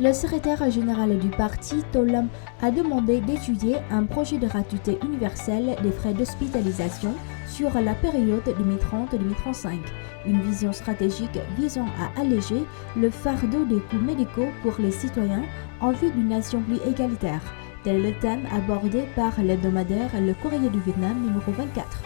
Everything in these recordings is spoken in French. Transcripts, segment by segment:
Le secrétaire général du parti, Tolam, a demandé d'étudier un projet de gratuité universelle des frais d'hospitalisation sur la période 2030-2035, une vision stratégique visant à alléger le fardeau des coûts médicaux pour les citoyens en vue d'une nation plus égalitaire. Tel est le thème abordé par l'hebdomadaire Le Courrier du Vietnam numéro 24.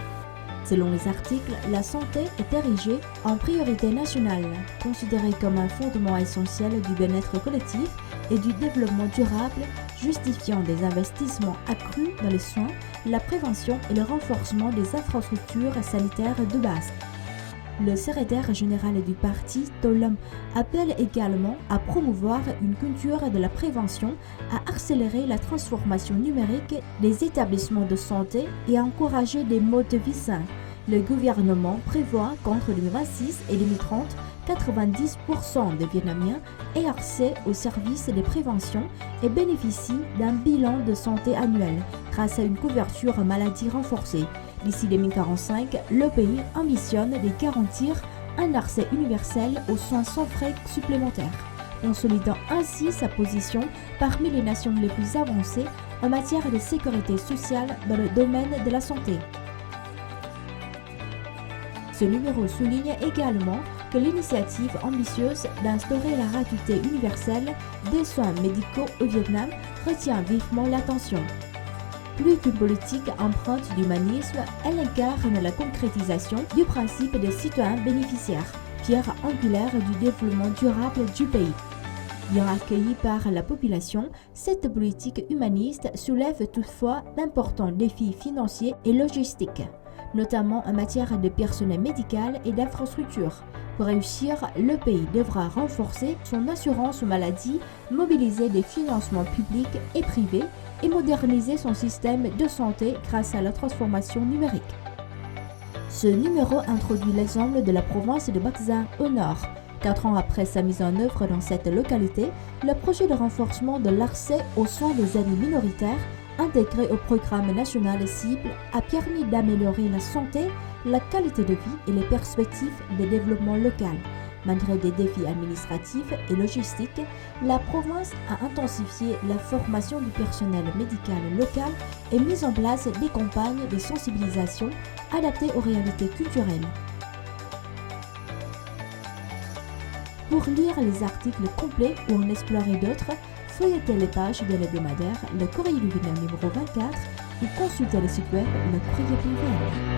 Selon les articles, la santé est érigée en priorité nationale, considérée comme un fondement essentiel du bien-être collectif et du développement durable, justifiant des investissements accrus dans les soins, la prévention et le renforcement des infrastructures sanitaires de base. Le secrétaire général du parti, Tolam, appelle également à promouvoir une culture de la prévention, à accélérer la transformation numérique des établissements de santé et à encourager des modes de vie sains. Le gouvernement prévoit qu'entre 2026 et 2030, 90% des Vietnamiens aient accès aux services de prévention et bénéficient d'un bilan de santé annuel grâce à une couverture maladie renforcée. D'ici 2045, le pays ambitionne de garantir un accès universel aux soins sans frais supplémentaires, consolidant ainsi sa position parmi les nations les plus avancées en matière de sécurité sociale dans le domaine de la santé. Ce numéro souligne également que l'initiative ambitieuse d'instaurer la gratuité universelle des soins médicaux au Vietnam retient vivement l'attention. Plus qu'une politique empreinte d'humanisme, elle incarne la concrétisation du principe des citoyens bénéficiaires, pierre angulaire du développement durable du pays. Bien accueillie par la population, cette politique humaniste soulève toutefois d'importants défis financiers et logistiques, notamment en matière de personnel médical et d'infrastructures. Pour réussir, le pays devra renforcer son assurance maladie, mobiliser des financements publics et privés et moderniser son système de santé grâce à la transformation numérique. Ce numéro introduit l'exemple de la province de Bắc Giang au nord. 4 ans après sa mise en œuvre dans cette localité, le projet de renforcement de l'accès aux soins des aînés minoritaires intégré au programme national cible a permis d'améliorer la santé, la qualité de vie et les perspectives de développement local. Malgré des défis administratifs et logistiques, la province a intensifié la formation du personnel médical local et mis en place des campagnes de sensibilisation adaptées aux réalités culturelles. Pour lire les articles complets ou en explorer d'autres, feuilletez les pages de l'hebdomadaire Le Courrier du Vietnam numéro 24 ou consultez le site web Le Courrier.vn.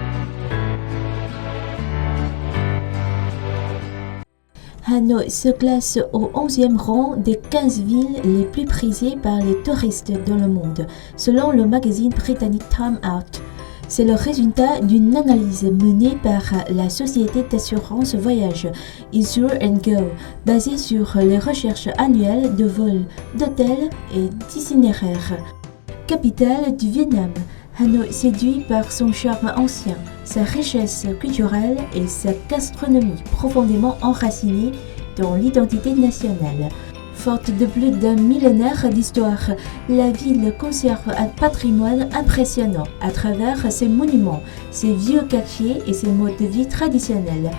Hanoï se classe au 11e rang des 15 villes les plus prisées par les touristes dans le monde, selon le magazine britannique Time Out. C'est le résultat d'une analyse menée par la société d'assurance voyage Insure & Go, basée sur les recherches annuelles de vols, d'hôtels et d'itinéraires. Capitale du Vietnam, Hanoï séduit par son charme ancien, sa richesse culturelle et sa gastronomie profondément enracinée dans l'identité nationale. Forte de plus d'un millénaire d'histoire, la ville conserve un patrimoine impressionnant à travers ses monuments, ses vieux quartiers et ses modes de vie traditionnels.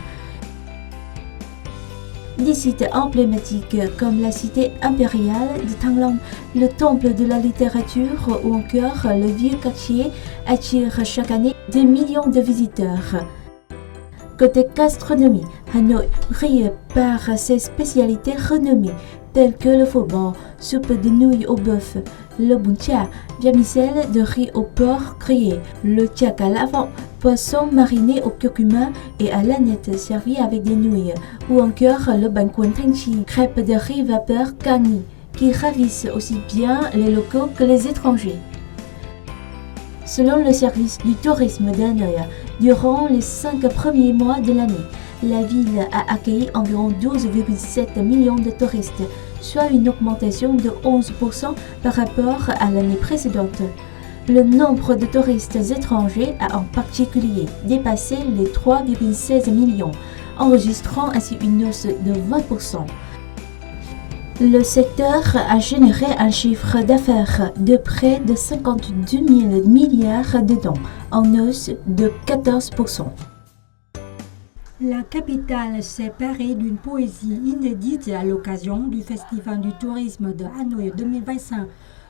Des sites emblématiques comme la cité impériale de Thăng Long, le temple de la littérature ou encore le vieux quartier attirent chaque année des millions de visiteurs. Côté gastronomie, Hanoï brille par ses spécialités renommées telles que le pho bon, soupe de nouilles au bœuf, le bún chả, vermicelle de riz au porc grillé, le chả cá lavant, poisson mariné au curcuma et à l'aneth servi avec des nouilles, ou encore le bánh cuốn thanh trì, crêpes de riz vapeur garnies, qui ravissent aussi bien les locaux que les étrangers. Selon le service du tourisme d'Hanoï, durant les 5 premiers mois de l'année, la ville a accueilli environ 12,7 millions de touristes, soit une augmentation de 11% par rapport à l'année précédente. Le nombre de touristes étrangers a en particulier dépassé les 3,16 millions, enregistrant ainsi une hausse de 20%. Le secteur a généré un chiffre d'affaires de près de 52 000 milliards de dong, en hausse de 14%. La capitale s'est parée d'une poésie inédite à l'occasion du Festival du tourisme de Hanoï 2025.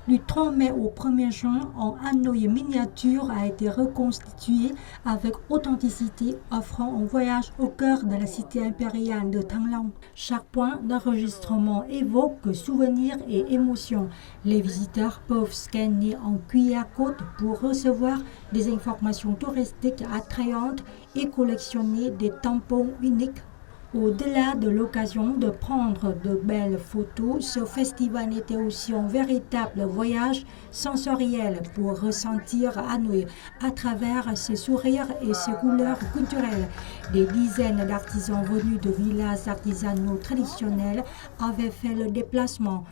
Du 30 mai au 1er juin, en Hanoï miniature a été reconstitué avec authenticité, offrant un voyage au cœur de la cité impériale de Thăng Long. Chaque point d'enregistrement évoque souvenirs et émotions. Les visiteurs peuvent scanner en QR code pour recevoir des informations touristiques attrayantes et collectionner des tampons uniques. Au-delà de l'occasion de prendre de belles photos, ce festival était aussi un véritable voyage sensoriel pour ressentir Hanoï à travers ses sourires et ses couleurs culturelles. Des dizaines d'artisans venus de villages artisanaux traditionnels avaient fait le déplacement.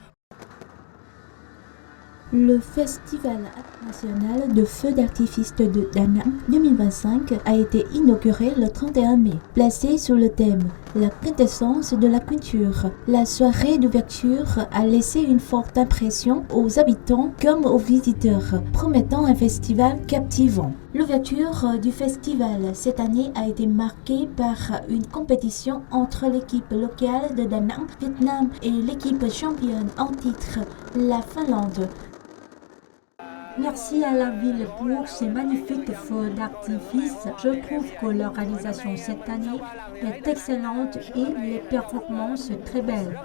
Le Festival international de feux d'artifice de Da Nang 2025 a été inauguré le 31 mai. Placé sous le thème « La quintessence de la culture », la soirée d'ouverture a laissé une forte impression aux habitants comme aux visiteurs, promettant un festival captivant. L'ouverture du festival cette année a été marquée par une compétition entre l'équipe locale de Da Nang, Vietnam, et l'équipe championne en titre, la Finlande. Merci à la ville pour ces magnifiques feux d'artifice. Je trouve que l'organisation cette année est excellente et les performances très belles.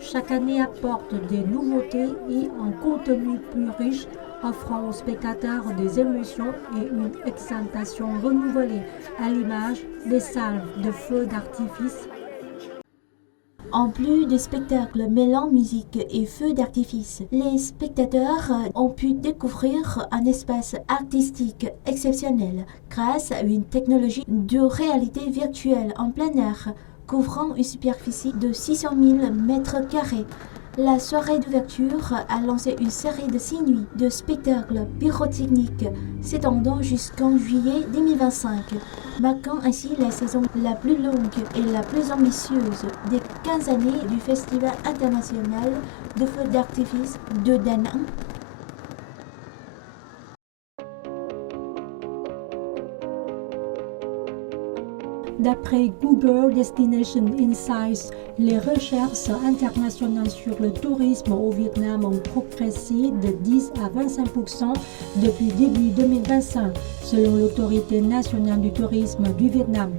Chaque année apporte des nouveautés et un contenu plus riche, offrant aux spectateurs des émotions et une exaltation renouvelée, à l'image des salves de feux d'artifice. En plus des spectacles mêlant musique et feux d'artifice, les spectateurs ont pu découvrir un espace artistique exceptionnel grâce à une technologie de réalité virtuelle en plein air, couvrant une superficie de 600 000 mètres carrés. La soirée d'ouverture a lancé une série de 6 nuits de spectacles pyrotechniques s'étendant jusqu'en juillet 2025, marquant ainsi la saison la plus longue et la plus ambitieuse des 15 années du Festival international de feux d'artifice de Da Nang. D'après Google Destination Insights, les recherches internationales sur le tourisme au Vietnam ont progressé de 10 à 25% depuis début 2025, selon l'autorité nationale du tourisme du Vietnam.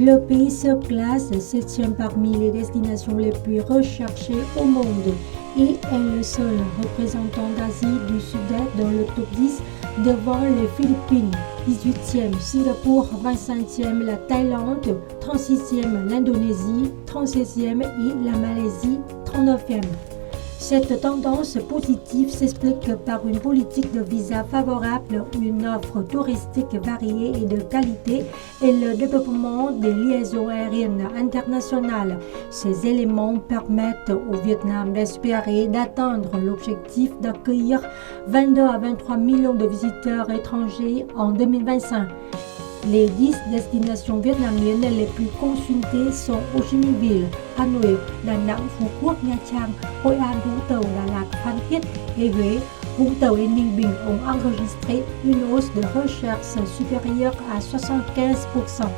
Le pays se classe 7e parmi les destinations les plus recherchées au monde et est le seul représentant d'Asie du Sud-Est dans le top 10 devant les Philippines, 18e, Singapour, 25e, la Thaïlande, 36e, l'Indonésie, 36e et la Malaisie, 39e. Cette tendance positive s'explique par une politique de visa favorable, une offre touristique variée et de qualité et le développement des liaisons aériennes internationales. Ces éléments permettent au Vietnam d'espérer d'atteindre l'objectif d'accueillir 22 à 23 millions de visiteurs étrangers en 2025. Les 10 destinations vietnamiennes les plus consultées sont Ho Chi Minh Ville, Hanoï, Đà Nẵng, Phú Quốc, Nha Trang, Hội An, Vũng Tàu, Đà Lạt, Phan Thiết et Huế. Vũng Tàu et Ninh Bình ont enregistré une hausse de recherche supérieure à 75%.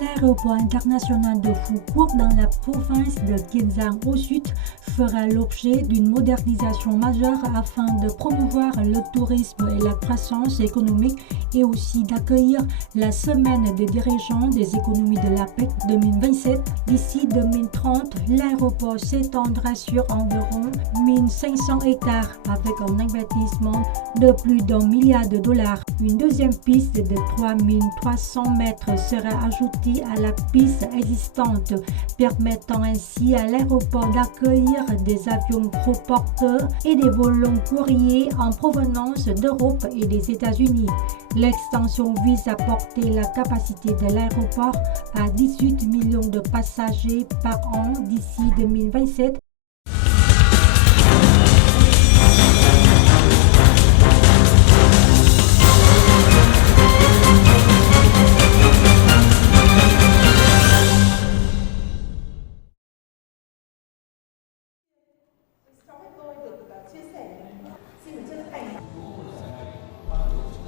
L'aéroport international de Phú Quốc dans la province de Kiên Giang au sud fera l'objet d'une modernisation majeure afin de promouvoir le tourisme et la croissance économique et aussi d'accueillir la semaine des dirigeants des économies de l'APEC 2027. D'ici 2030, l'aéroport s'étendra sur environ 1500 hectares avec un investissement de plus d'1 milliard de dollars. Une deuxième piste de 3300 mètres sera ajoutée à la piste existante, permettant ainsi à l'aéroport d'accueillir des avions gros porteurs et des vols long courriers en provenance d'Europe et des États-Unis. L'extension vise à porter la capacité de l'aéroport à 18 millions de passagers par an d'ici 2027.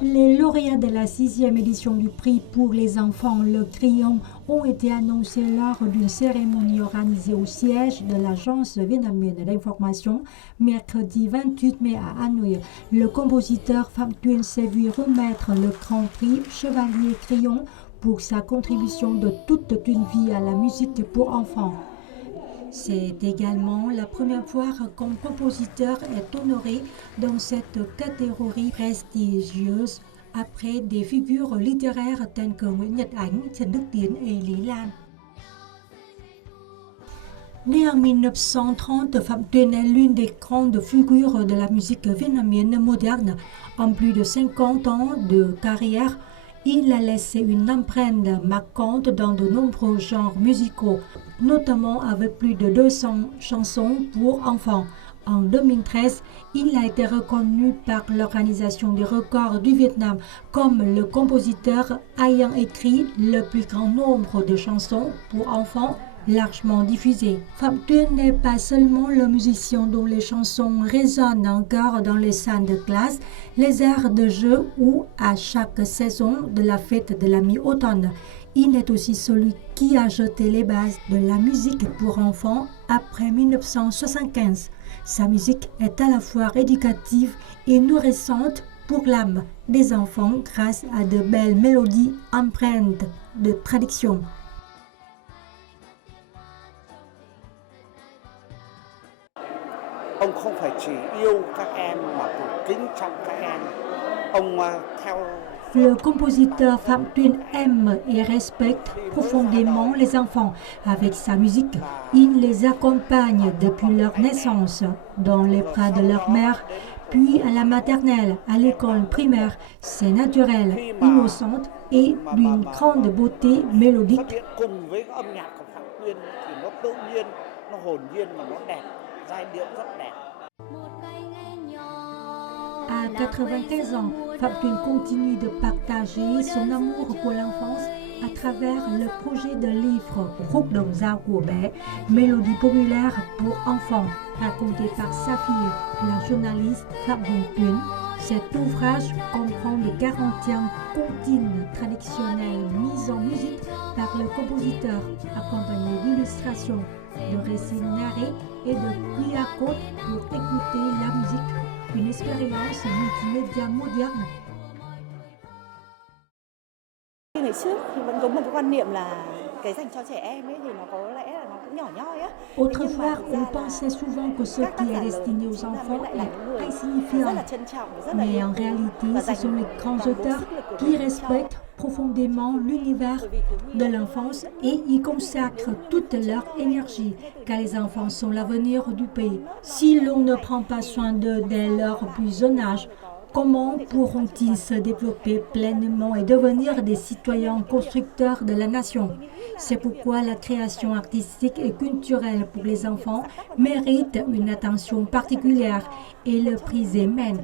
Les lauréats de la 6e édition du prix pour les enfants Le Crayon ont été annoncés lors d'une cérémonie organisée au siège de l'Agence vietnamienne d'information mercredi 28 mai à Hanoï. Le compositeur Phạm Tuyên s'est vu remettre le grand prix Chevalier Crayon pour sa contribution de toute une vie à la musique pour enfants. C'est également la première fois qu'un compositeur est honoré dans cette catégorie prestigieuse après des figures littéraires telles que Nguyễn Nhật Ánh, Trần Đức Tiến et Lý Lan. Né en 1930, Phạm Tuyên est l'une des grandes figures de la musique vietnamienne moderne. En plus de 50 ans de carrière, il a laissé une empreinte marquante dans de nombreux genres musicaux, notamment avec plus de 200 chansons pour enfants. En 2013, il a été reconnu par l'Organisation des records du Vietnam comme le compositeur ayant écrit le plus grand nombre de chansons pour enfants largement diffusées. Phạm Tuyên n'est pas seulement le musicien dont les chansons résonnent encore dans les salles de classe, les aires de jeu ou à chaque saison de la fête de la mi-automne. Il est aussi celui qui a jeté les bases de la musique pour enfants après 1975. Sa musique est à la fois éducative et nourrissante pour l'âme des enfants grâce à de belles mélodies empreintes de tradition. Ông không phải chỉ yêu các em mà cũng kính trọng các em. Ông theo Le compositeur Phạm Tuyên aime et respecte profondément les enfants. Avec sa musique, il les accompagne depuis leur naissance, dans les bras de leur mère, puis à la maternelle, à l'école primaire. C'est naturel, innocente et d'une grande beauté mélodique. cùng với âm nhạc của Phạm Tuyên thì nó tự nhiên, nó hồn nhiên mà nó đẹp, giai điệu rất đẹp. À 95 ans, Phạm Tuyên continue de partager son amour pour l'enfance à travers le projet de livre Khúc Đồng Dao của bé, mélodie populaire pour enfants, raconté par sa fille, la journaliste Phạm Hồng Tuyên. Cet ouvrage comprend des 40 comptines traditionnelles mises en musique par le compositeur, accompagnées d'illustrations, de récits narrés et de cuits à côte pour écouter la musique. Une expérience multimédia moderne. Ngày trước thì vẫn có một cái quan niệm là cái dành cho trẻ em ấy thì nó có lẽ là nó cũng nhỏ nhoi á. Autrefois, on pensait souvent que ce qui est destiné aux enfants est insignifiant. Mais en réalité, ce sont les grands auteurs qui respectent profondément l'univers de l'enfance et y consacrent toute leur énergie, car les enfants sont l'avenir du pays. Si l'on ne prend pas soin d'eux dès leur plus jeune âge, comment pourront-ils se développer pleinement et devenir des citoyens constructeurs de la nation? C'est pourquoi la création artistique et culturelle pour les enfants mérite une attention particulière et le prix Zemen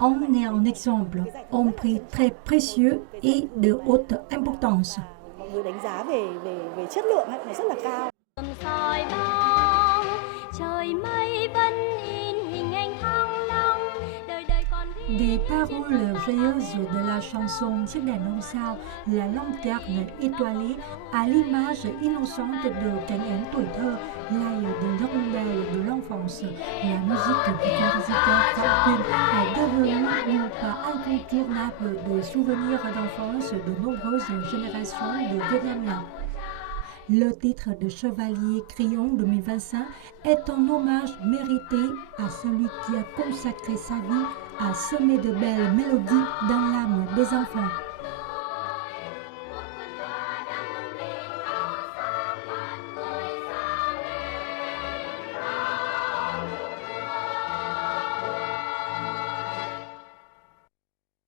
en est un exemple, un prix très précieux et de haute importance. Mọi người đánh giá về chất lượng ấy, nó rất là cao. Des paroles joyeuses de la chanson Chiếc đèn ông sao, la lanterne étoilée, à l'image innocente de cánh én tuổi thơ, l'ail de hirondelle de l'enfance. La musique du compositeur Phạm Tuyên est devenue une part incontournable des souvenirs d'enfance de nombreuses générations de Vietnamiens. Le titre de Chevalier Crayon 2025 est un hommage mérité à celui qui a consacré sa vie à semer de belles mélodies dans l'âme des enfants.